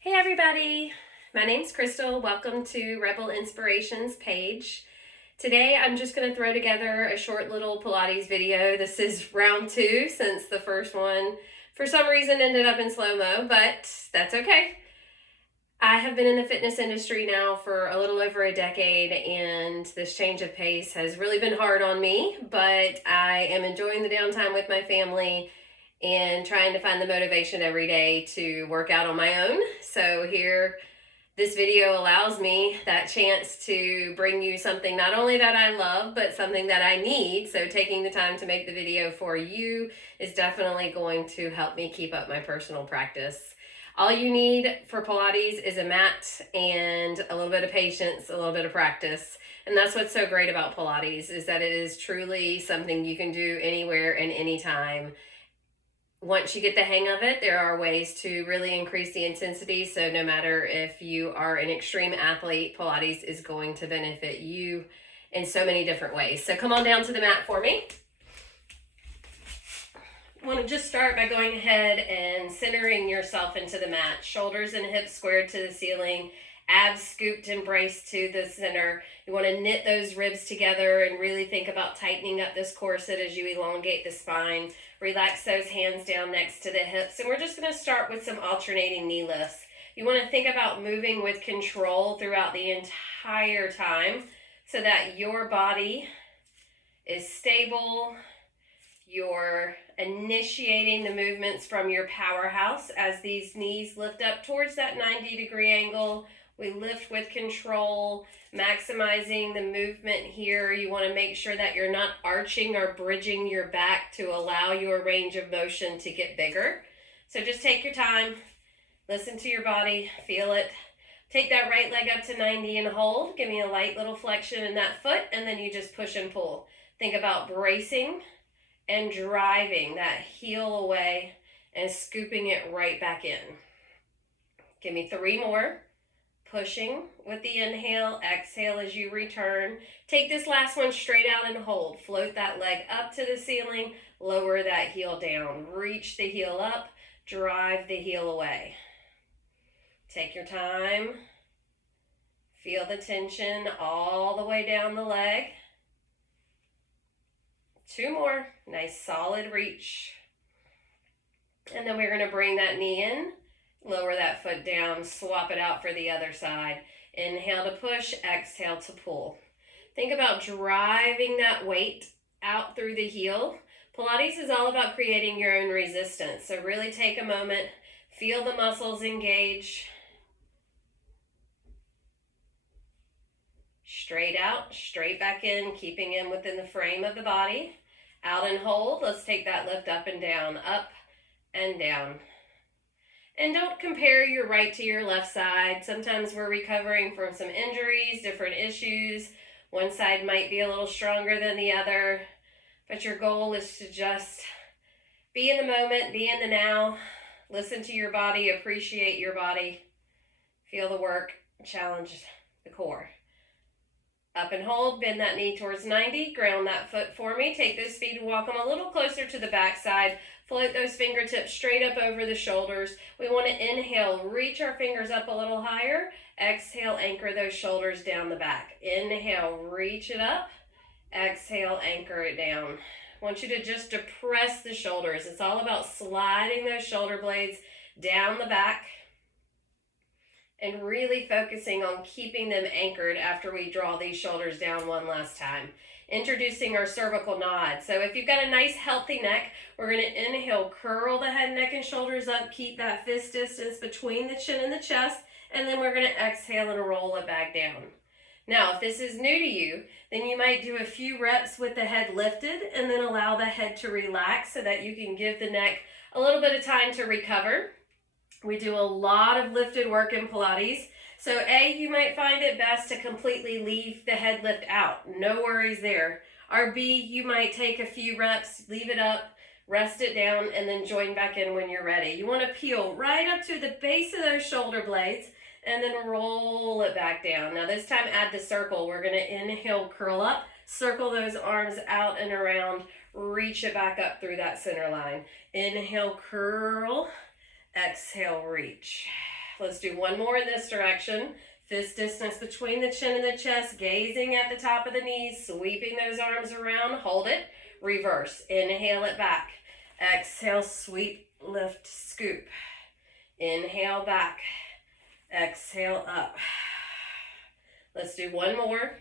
Hey everybody, my name's Crystal. Welcome to Rebel Inspirations page. Today I'm just going to throw together a short little Pilates video. This is round 2 since the first one for some reason ended up in slow-mo, but that's okay. I have been in the fitness industry now for a little over a decade, and this change of pace has really been hard on me, but I am enjoying the downtime with my family and trying to find the motivation every day to work out on my own. So here, this video allows me that chance to bring you something not only that I love, but something that I need. So taking the time to make the video for you is definitely going to help me keep up my personal practice. All you need for Pilates is a mat and a little bit of patience, a little bit of practice. And that's what's so great about Pilates, is that it is truly something you can do anywhere and anytime. Once you get the hang of it, there are ways to really increase the intensity. So no matter if you are an extreme athlete, Pilates is going to benefit you in so many different ways. So come on down to the mat for me. I want to just start by going ahead and centering yourself into the mat. Shoulders and hips squared to the ceiling, abs scooped and braced to the center. You want to knit those ribs together and really think about tightening up this corset as you elongate the spine. Relax those hands down next to the hips. And we're just going to start with some alternating knee lifts. You want to think about moving with control throughout the entire time so that your body is stable. You're initiating the movements from your powerhouse as these knees lift up towards that 90-degree angle. We lift with control, maximizing the movement here. You want to make sure that you're not arching or bridging your back to allow your range of motion to get bigger. So just take your time, listen to your body, feel it. Take that right leg up to 90 and hold. Give me a light little flexion in that foot, and then you just push and pull. Think about bracing and driving that heel away and scooping it right back in. Give me 3 more. Pushing with the inhale, exhale as you return. Take this last one straight out and hold. Float that leg up to the ceiling, lower that heel down. Reach the heel up, drive the heel away. Take your time. Feel the tension all the way down the leg. 2 more. Nice solid reach. And then we're going to bring that knee in. Lower that foot down, swap it out for the other side. Inhale to push, exhale to pull. Think about driving that weight out through the heel. Pilates is all about creating your own resistance. So really take a moment, feel the muscles engage. Straight out, straight back in, keeping in within the frame of the body. Out and hold. Let's take that lift up and down, up and down. And don't compare your right to your left side. Sometimes we're recovering from some injuries, different issues. One side might be a little stronger than the other, but your goal is to just be in the moment, be in the now, listen to your body, appreciate your body, feel the work, challenge the core. Up and hold, bend that knee towards 90, ground that foot for me. Take those feet and walk them a little closer to the back side. Float those fingertips straight up over the shoulders. We want to inhale, reach our fingers up a little higher. Exhale, anchor those shoulders down the back. Inhale, reach it up. Exhale, anchor it down. I want you to just depress the shoulders. It's all about sliding those shoulder blades down the back and really focusing on keeping them anchored after we draw these shoulders down one last time. Introducing our cervical nod. So if you've got a nice healthy neck, we're going to inhale, curl the head, neck, and shoulders up, keep that fist distance between the chin and the chest, and then we're going to exhale and roll it back down. Now, if this is new to you, then you might do a few reps with the head lifted and then allow the head to relax so that you can give the neck a little bit of time to recover. We do a lot of lifted work in Pilates. So A, you might find it best to completely leave the head lift out. No worries there. Or B, you might take a few reps, leave it up, rest it down, and then join back in when you're ready. You want to peel right up to the base of those shoulder blades and then roll it back down. Now this time add the circle. We're going to inhale, curl up, circle those arms out and around, reach it back up through that center line. Inhale, curl. Exhale, reach. Let's do one more in this direction. Fist distance between the chin and the chest, gazing at the top of the knees, sweeping those arms around. Hold it. Reverse. Inhale it back. Exhale, sweep, lift, scoop. Inhale back. Exhale up. Let's do one more.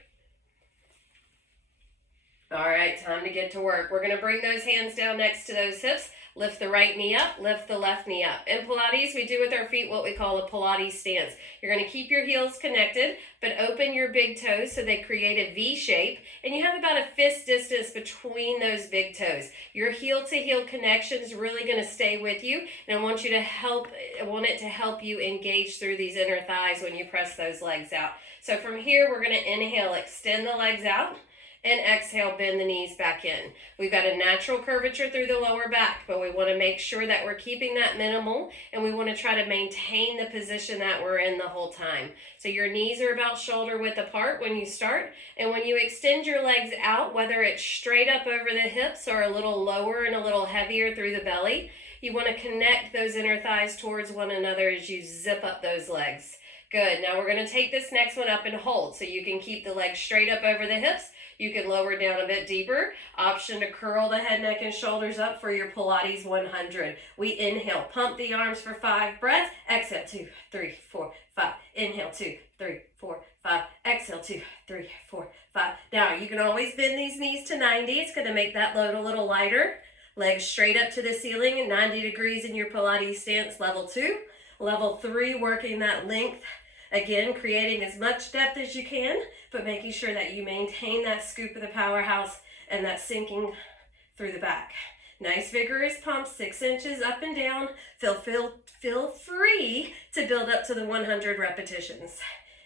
All right, time to get to work. We're going to bring those hands down next to those hips. Lift the right knee up, lift the left knee up. In Pilates, we do with our feet what we call a Pilates stance. You're going to keep your heels connected, but open your big toes so they create a V shape, and you have about a fist distance between those big toes. Your heel-to-heel connection is really going to stay with you, and I want it to help you engage through these inner thighs when you press those legs out. So from here, we're going to inhale, extend the legs out. And exhale, bend the knees back in. We've got a natural curvature through the lower back, but we want to make sure that we're keeping that minimal, and we want to try to maintain the position that we're in the whole time. So your knees are about shoulder width apart when you start, and when you extend your legs out, whether it's straight up over the hips or a little lower and a little heavier through the belly, you want to connect those inner thighs towards one another as you zip up those legs. Good. Now we're going to take this next one up and hold, so you can keep the legs straight up over the hips. You can lower down a bit deeper. Option to curl the head, neck, and shoulders up for your Pilates 100. We inhale, pump the arms for 5 breaths. Exhale, 2, 3, 4, 5. Inhale, 2, 3, 4, 5. Exhale, 2, 3, 4, 5. Now, you can always bend these knees to 90. It's going to make that load a little lighter. Legs straight up to the ceiling and 90 degrees in your Pilates stance, level 2. Level 3, working that length. Again, creating as much depth as you can, but making sure that you maintain that scoop of the powerhouse and that sinking through the back. Nice vigorous pump, 6 inches up and down. Feel free to build up to the 100 repetitions.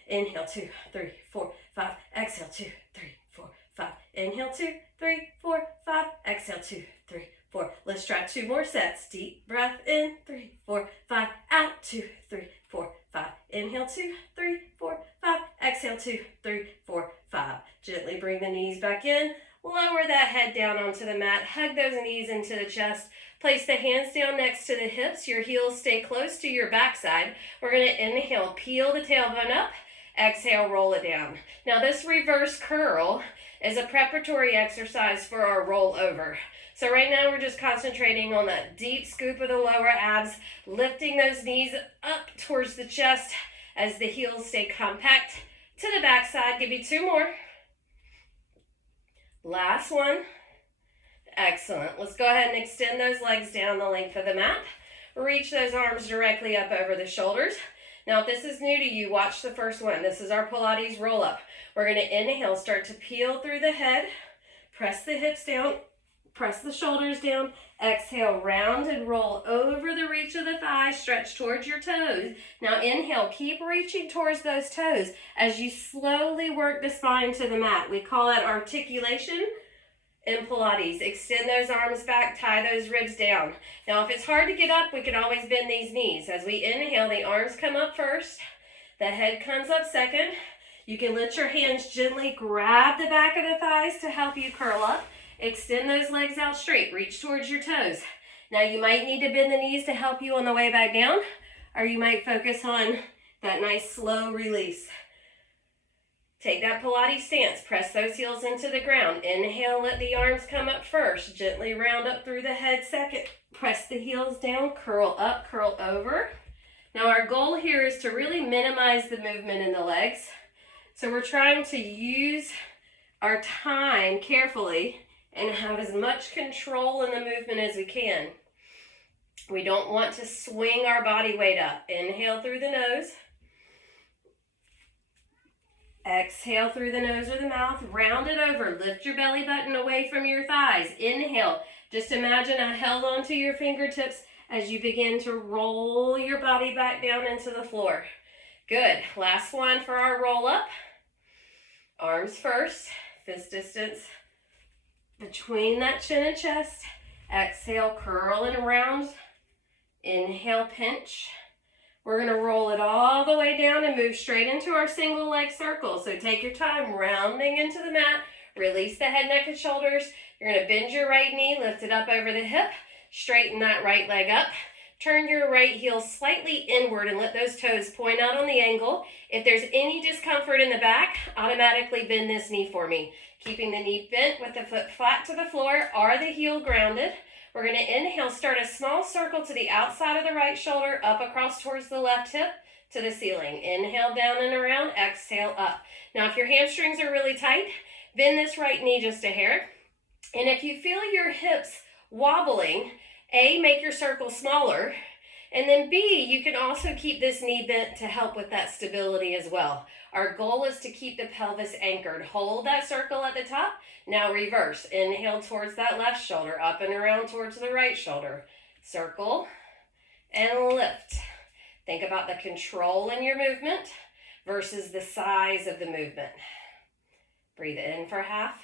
Inhale, 2, 3, 4, 5. Exhale, 2, 3, 4, 5. Inhale, 2, 3, 4, 5. Exhale, 2, 3, 4. Let's try 2 more sets. Deep breath in, 3, 4, 5. Out, 2, 3, 4, 5. Inhale, 2, 3, 4, 5. Exhale, 2, 3, 4, 5. Gently bring the knees back in. Lower that head down onto the mat. Hug those knees into the chest. Place the hands down next to the hips. Your heels stay close to your backside. We're going to inhale, peel the tailbone up. Exhale, roll it down. Now this reverse curl is a preparatory exercise for our roll over. So right now we're just concentrating on that deep scoop of the lower abs, lifting those knees up towards the chest as the heels stay compact to the backside. Give me 2 more. Last one. Excellent. Let's go ahead and extend those legs down the length of the mat. Reach those arms directly up over the shoulders. Now, if this is new to you, watch the first one. This is our Pilates roll-up. We're going to inhale, start to peel through the head, press the hips down, press the shoulders down. Exhale, round and roll over the reach of the thighs, stretch towards your toes. Now inhale, keep reaching towards those toes as you slowly work the spine to the mat. We call that articulation in Pilates. Extend those arms back, tie those ribs down. Now if it's hard to get up, we can always bend these knees. As we inhale, the arms come up first, the head comes up second. You can let your hands gently grab the back of the thighs to help you curl up. Extend those legs out straight, reach towards your toes. Now you might need to bend the knees to help you on the way back down, or you might focus on that nice slow release. Take that Pilates stance, press those heels into the ground. Inhale, let the arms come up first, gently round up through the head second. Press the heels down, curl up, curl over. Now our goal here is to really minimize the movement in the legs. So we're trying to use our time carefully and have as much control in the movement as we can. We don't want to swing our body weight up. Inhale through the nose. Exhale through the nose or the mouth. Round it over. Lift your belly button away from your thighs. Inhale. Just imagine I held onto your fingertips as you begin to roll your body back down into the floor. Good. Last one for our roll up. Arms first. Fist distance between that chin and chest. Exhale, curl and round. Inhale, pinch. We're going to roll it all the way down and move straight into our single leg circle. So take your time rounding into the mat. Release the head, neck, and shoulders. You're going to bend your right knee, lift it up over the hip. Straighten that right leg up. Turn your right heel slightly inward and let those toes point out on the ankle. If there's any discomfort in the back, automatically bend this knee for me. Keeping the knee bent with the foot flat to the floor or the heel grounded. We're going to inhale, start a small circle to the outside of the right shoulder, up across towards the left hip to the ceiling. Inhale down and around, exhale up. Now if your hamstrings are really tight, bend this right knee just a hair. And if you feel your hips wobbling, A, make your circle smaller, and then B, you can also keep this knee bent to help with that stability as well. Our goal is to keep the pelvis anchored. Hold that circle at the top. Now reverse. Inhale towards that left shoulder, up and around towards the right shoulder. Circle and lift. Think about the control in your movement versus the size of the movement. Breathe in for half.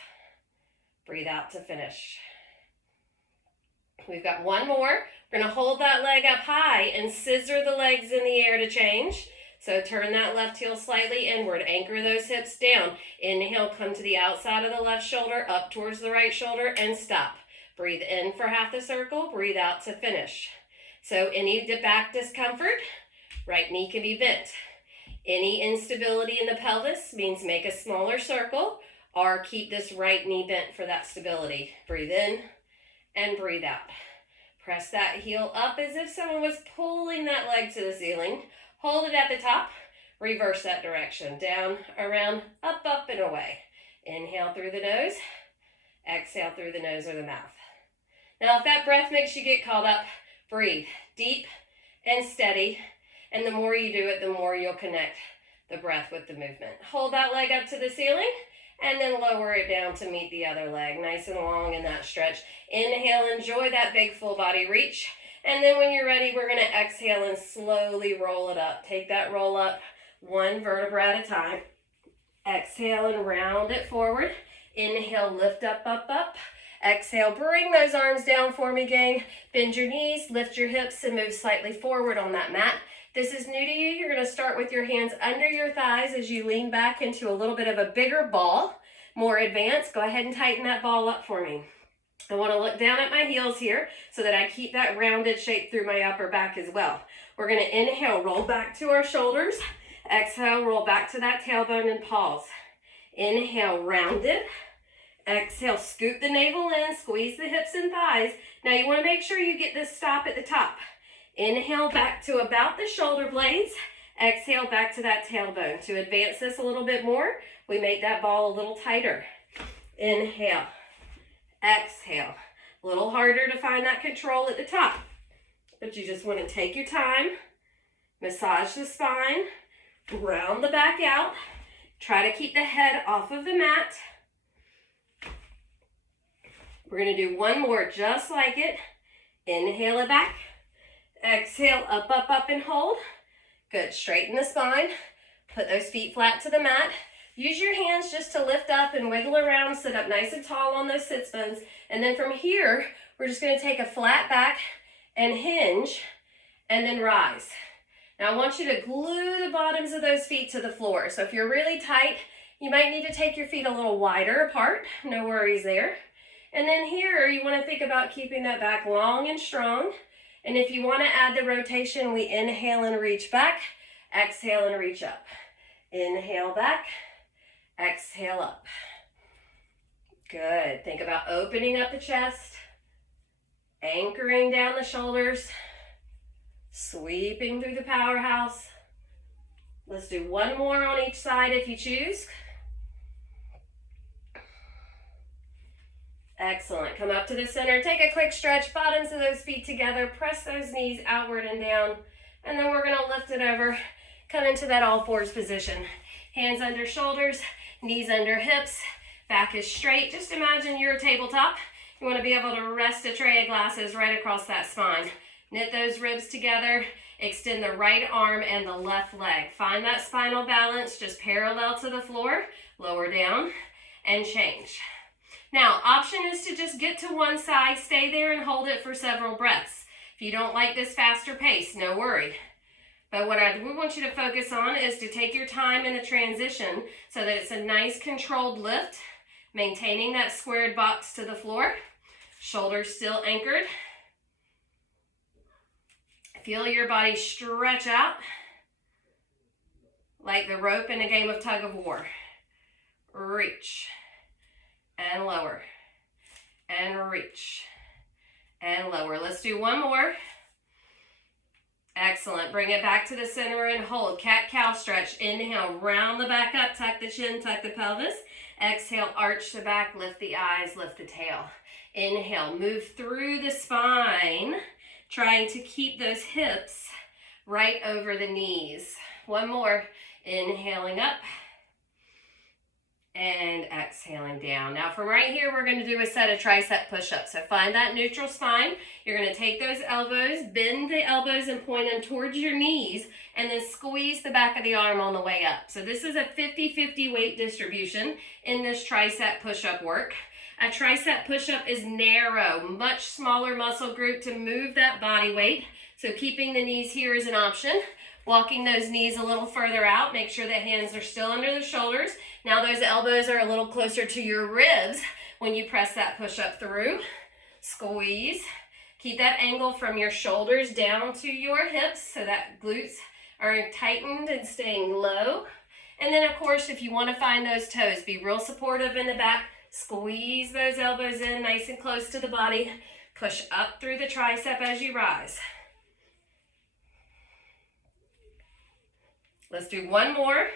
Breathe out to finish. We've got one more. We're going to hold that leg up high and scissor the legs in the air to change. So turn that left heel slightly inward. Anchor those hips down. Inhale, come to the outside of the left shoulder, up towards the right shoulder, and stop. Breathe in for half the circle. Breathe out to finish. So any back discomfort, right knee can be bent. Any instability in the pelvis means make a smaller circle or keep this right knee bent for that stability. Breathe in and breathe out. Press that heel up as if someone was pulling that leg to the ceiling. Hold it at the top. Reverse that direction. Down, around, up, up, and away. Inhale through the nose. Exhale through the nose or the mouth. Now, if that breath makes you get caught up, breathe deep and steady. And the more you do it, the more you'll connect the breath with the movement. Hold that leg up to the ceiling and then lower it down to meet the other leg. Nice and long in that stretch. Inhale, enjoy that big full body reach. And then when you're ready, we're going to exhale and slowly roll it up. Take that roll up one vertebra at a time. Exhale and round it forward. Inhale, lift up, up, up. Exhale, bring those arms down for me, gang. Bend your knees, lift your hips, and move slightly forward on that mat. This is new to you. You're going to start with your hands under your thighs as you lean back into a little bit of a bigger ball. More advanced, go ahead and tighten that ball up for me. I want to look down at my heels here so that I keep that rounded shape through my upper back as well. We're going to inhale, roll back to our shoulders. Exhale, roll back to that tailbone and pause. Inhale, rounded. Exhale, scoop the navel in, squeeze the hips and thighs. Now you want to make sure you get this stop at the top. Inhale back to about the shoulder blades. Exhale back to that tailbone. To advance this a little bit more, we make that ball a little tighter. Inhale. Exhale. A little harder to find that control at the top, but you just want to take your time, massage the spine, round the back out, try to keep the head off of the mat. We're going to do one more just like it. Inhale it back. Exhale, up, up, up, and hold. Good. Straighten the spine. Put those feet flat to the mat. Use your hands just to lift up and wiggle around, sit up nice and tall on those sits bones. And then from here, we're just going to take a flat back and hinge and then rise. Now I want you to glue the bottoms of those feet to the floor. So if you're really tight, you might need to take your feet a little wider apart. No worries there. And then here, you want to think about keeping that back long and strong. And if you want to add the rotation, we inhale and reach back, exhale and reach up. Inhale back, exhale up. Good. Think about opening up the chest, anchoring down the shoulders, sweeping through the powerhouse. Let's do one more on each side if you choose. Excellent. Come up to the center. Take a quick stretch. Bottoms of those feet together. Press those knees outward and down. And then we're going to lift it over. Come into that all fours position. Hands under shoulders. Knees under hips. Back is straight. Just imagine you're a tabletop. You want to be able to rest a tray of glasses right across that spine. Knit those ribs together. Extend the right arm and the left leg. Find that spinal balance just parallel to the floor. Lower down and change. Now, option is to just get to one side, stay there and hold it for several breaths. If you don't like this faster pace, no worry. But what I want you to focus on is to take your time in the transition so that it's a nice controlled lift, maintaining that squared box to the floor, shoulders still anchored. Feel your body stretch out like the rope in a game of tug of war. Reach and lower and reach and lower. Let's do one more. Excellent. Bring it back to the center and hold. Cat-cow stretch. Inhale, round the back up, tuck the chin, tuck the pelvis. Exhale, arch the back, lift the eyes, lift the tail. Inhale, move through the spine, trying to keep those hips right over the knees. One more. Inhaling up and exhaling down. Now from right here, we're going to do a set of tricep push-ups. So find that neutral spine. You're going to take those elbows, bend the elbows and point them towards your knees, and then squeeze the back of the arm on the way up. So this is a 50-50 weight distribution in this tricep push-up work. A tricep push-up is narrow, much smaller muscle group to move that body weight. So keeping the knees here is an option. Walking those knees a little further out, make sure the hands are still under the shoulders. Now those elbows are a little closer to your ribs when you press that push-up through. Squeeze. Keep that angle from your shoulders down to your hips so that glutes are tightened and staying low. And then of course, if you want to find those toes, be real supportive in the back. Squeeze those elbows in nice and close to the body. Push up through the tricep as you rise. Let's do one more.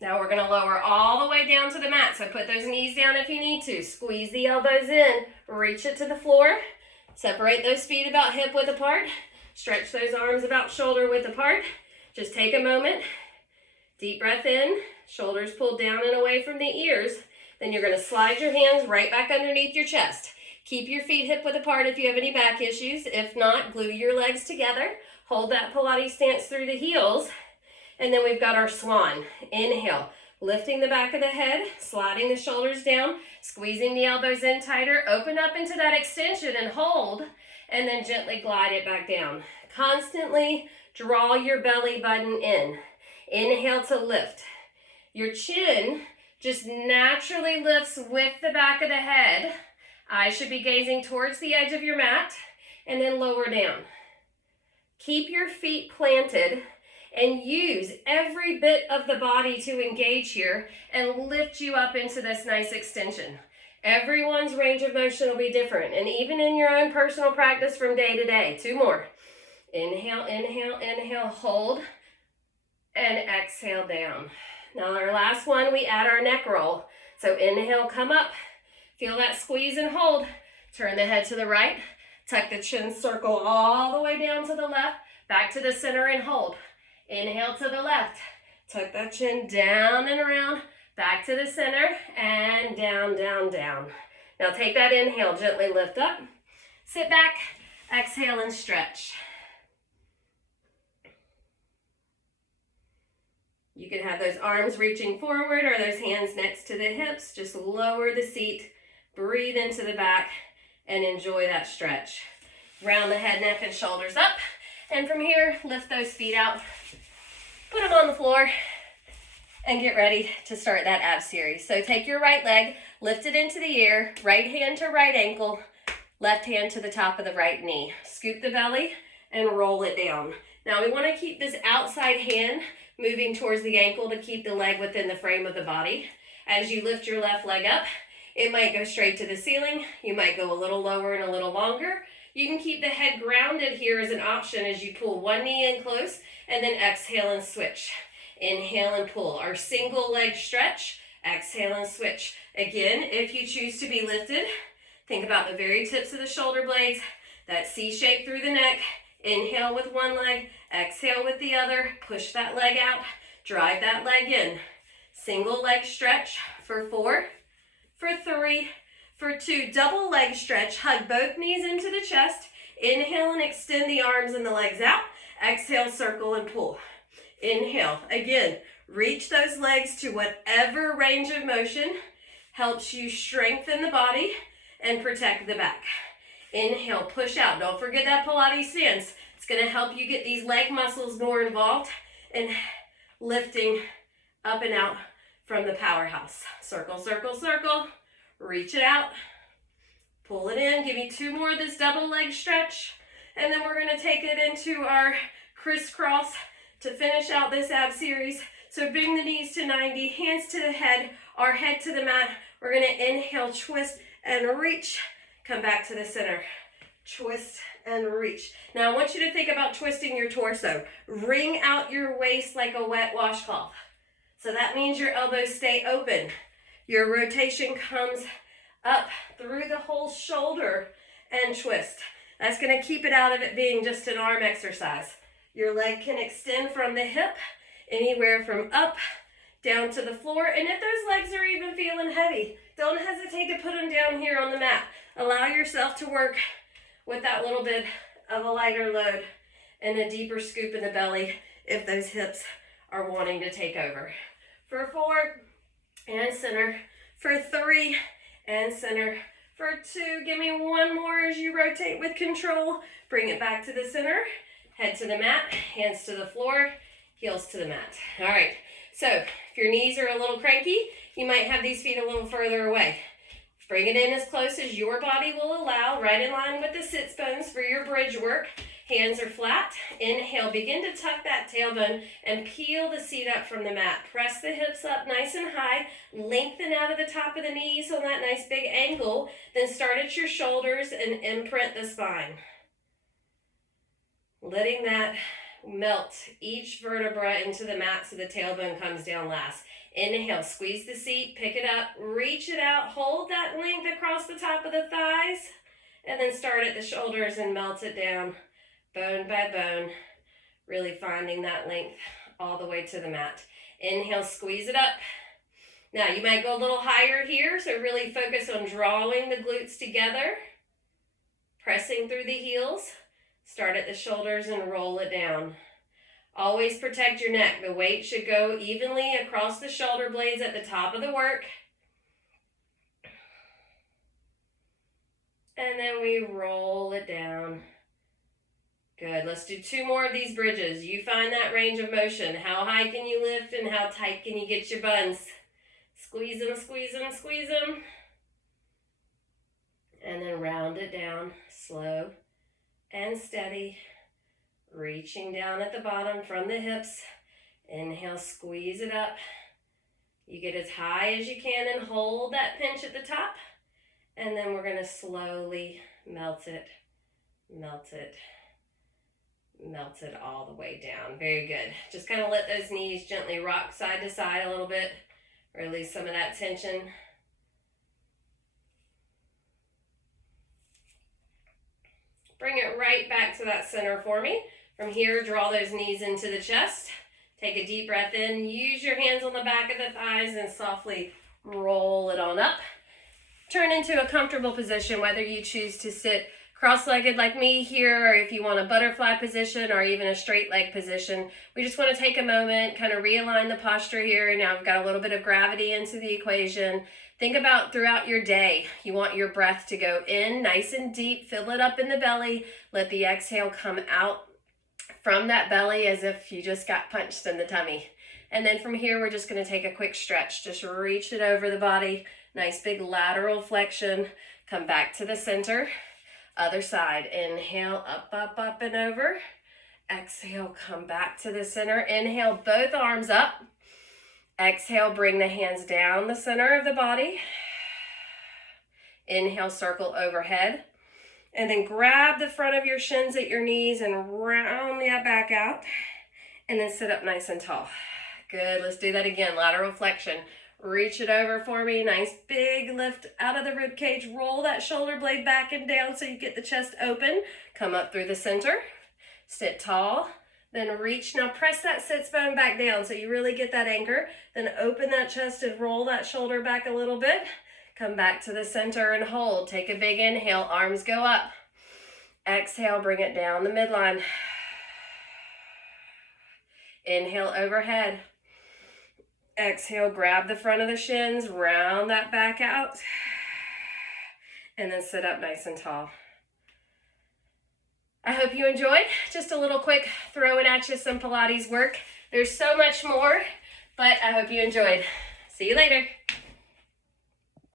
Now we're going to lower all the way down to the mat. So put those knees down if you need to. Squeeze the elbows in. Reach it to the floor. Separate those feet about hip width apart. Stretch those arms about shoulder width apart. Just take a moment. Deep breath in. Shoulders pulled down and away from the ears. Then you're going to slide your hands right back underneath your chest. Keep your feet hip width apart if you have any back issues. If not, glue your legs together. Hold that Pilates stance through the heels. And then we've got our swan. Inhale, lifting the back of the head, sliding the shoulders down, squeezing the elbows in tighter, open up into that extension and hold, and then gently glide it back down. Constantly draw your belly button in. Inhale to lift. Your chin just naturally lifts with the back of the head. Eyes should be gazing towards the edge of your mat, and then lower down. Keep your feet planted and use every bit of the body to engage here and lift you up into this nice extension. Everyone's range of motion will be different, and even in your own personal practice from day to day. Two more. Inhale, inhale, inhale, hold, and exhale down. Now our last one, we add our neck roll. So inhale, come up, feel that squeeze and hold. Turn the head to the right, tuck the chin, circle all the way down to the left, back to the center and hold. Inhale to the left, tuck that chin down and around, back to the center, and down, down, down. Now take that inhale, gently lift up, sit back, exhale and stretch. You can have those arms reaching forward or those hands next to the hips. Just lower the seat, breathe into the back, and enjoy that stretch. Round the head, neck, and shoulders up. And from here, lift those feet out, put them on the floor, and get ready to start that ab series. So take your right leg, lift it into the air, right hand to right ankle, left hand to the top of the right knee. Scoop the belly and roll it down. Now we want to keep this outside hand moving towards the ankle to keep the leg within the frame of the body. As you lift your left leg up, it might go straight to the ceiling. You might go a little lower and a little longer. You can keep the head grounded here as an option as you pull one knee in close and then exhale and switch. Inhale and pull. Our single leg stretch, exhale and switch. Again, if you choose to be lifted, think about the very tips of the shoulder blades, that C shape through the neck. Inhale with one leg, exhale with the other, push that leg out, drive that leg in. Single leg stretch for 4, for 3, for 2. Double leg stretch, hug both knees into the chest. Inhale and extend the arms and the legs out. Exhale, circle and pull. Inhale, again, reach those legs to whatever range of motion helps you strengthen the body and protect the back. Inhale, push out. Don't forget that Pilates stance. It's going to help you get these leg muscles more involved in lifting up and out from the powerhouse. Circle, circle, circle. Reach it out. Pull it in. Give me 2 more of this double leg stretch. And then we're going to take it into our crisscross to finish out this ab series. So bring the knees to 90, hands to the head, our head to the mat. We're going to inhale, twist and reach. Come back to the center. Twist and reach. Now I want you to think about twisting your torso. Wring out your waist like a wet washcloth. So that means your elbows stay open. Your rotation comes up through the whole shoulder and twist. That's going to keep it out of it being just an arm exercise. Your leg can extend from the hip, anywhere from up, down to the floor. And if those legs are even feeling heavy, don't hesitate to put them down here on the mat. Allow yourself to work with that little bit of a lighter load and a deeper scoop in the belly if those hips are wanting to take over. For 4 and center, for 3 and center, for 2, give me 1 more as you rotate with control. Bring it back to the center, head to the mat, hands to the floor, heels to the mat. All right, so if your knees are a little cranky, you might have these feet a little further away. Bring it in as close as your body will allow, right in line with the sits bones for your bridge work. Hands are flat. Inhale, begin to tuck that tailbone and peel the seat up from the mat. Press the hips up nice and high. Lengthen out of the top of the knees on that nice big angle. Then start at your shoulders and imprint the spine. Letting that melt each vertebra into the mat so the tailbone comes down last. Inhale, squeeze the seat, pick it up, reach it out, hold that length across the top of the thighs, and then start at the shoulders and melt it down, bone by bone, really finding that length all the way to the mat. Inhale, squeeze it up. Now, you might go a little higher here, so really focus on drawing the glutes together, pressing through the heels. Start at the shoulders and roll it down. Always protect your neck. The weight should go evenly across the shoulder blades at the top of the work. And then we roll it down. Good. Let's do 2 more of these bridges. You find that range of motion. How high can you lift and how tight can you get your buns? Squeeze them, squeeze them, squeeze them. And then round it down, slow and steady. Reaching down at the bottom from the hips. Inhale, squeeze it up. You get as high as you can and hold that pinch at the top. And then we're going to slowly melt it, melt it, melt it all the way down. Very good. Just kind of let those knees gently rock side to side a little bit. Release some of that tension. Bring it right back to that center for me. From here, draw those knees into the chest. Take a deep breath in. Use your hands on the back of the thighs and softly roll it on up. Turn into a comfortable position, whether you choose to sit cross-legged like me here, or if you want a butterfly position or even a straight leg position. We just want to take a moment, kind of realign the posture here. Now I've got a little bit of gravity into the equation. Think about throughout your day, you want your breath to go in nice and deep, fill it up in the belly, let the exhale come out from that belly as if you just got punched in the tummy. And then from here, we're just going to take a quick stretch. Just reach it over the body. Nice big lateral flexion. Come back to the center. Other side. Inhale, up, up, up and over. Exhale, come back to the center. Inhale, both arms up. Exhale, bring the hands down the center of the body. Inhale, circle overhead. And then grab the front of your shins at your knees and round that back out. And then sit up nice and tall. Good, let's do that again. Lateral flexion. Reach it over for me. Nice big lift out of the rib cage. Roll that shoulder blade back and down so you get the chest open. Come up through the center. Sit tall. Then reach. Now press that sits bone back down so you really get that anchor. Then open that chest and roll that shoulder back a little bit. Come back to the center and hold. Take a big inhale. Arms go up. Exhale, bring it down the midline. Inhale overhead. Exhale, grab the front of the shins, round that back out, and then sit up nice and tall. I hope you enjoyed. Just a little quick throwing at you some Pilates work. There's so much more, but I hope you enjoyed. See you later.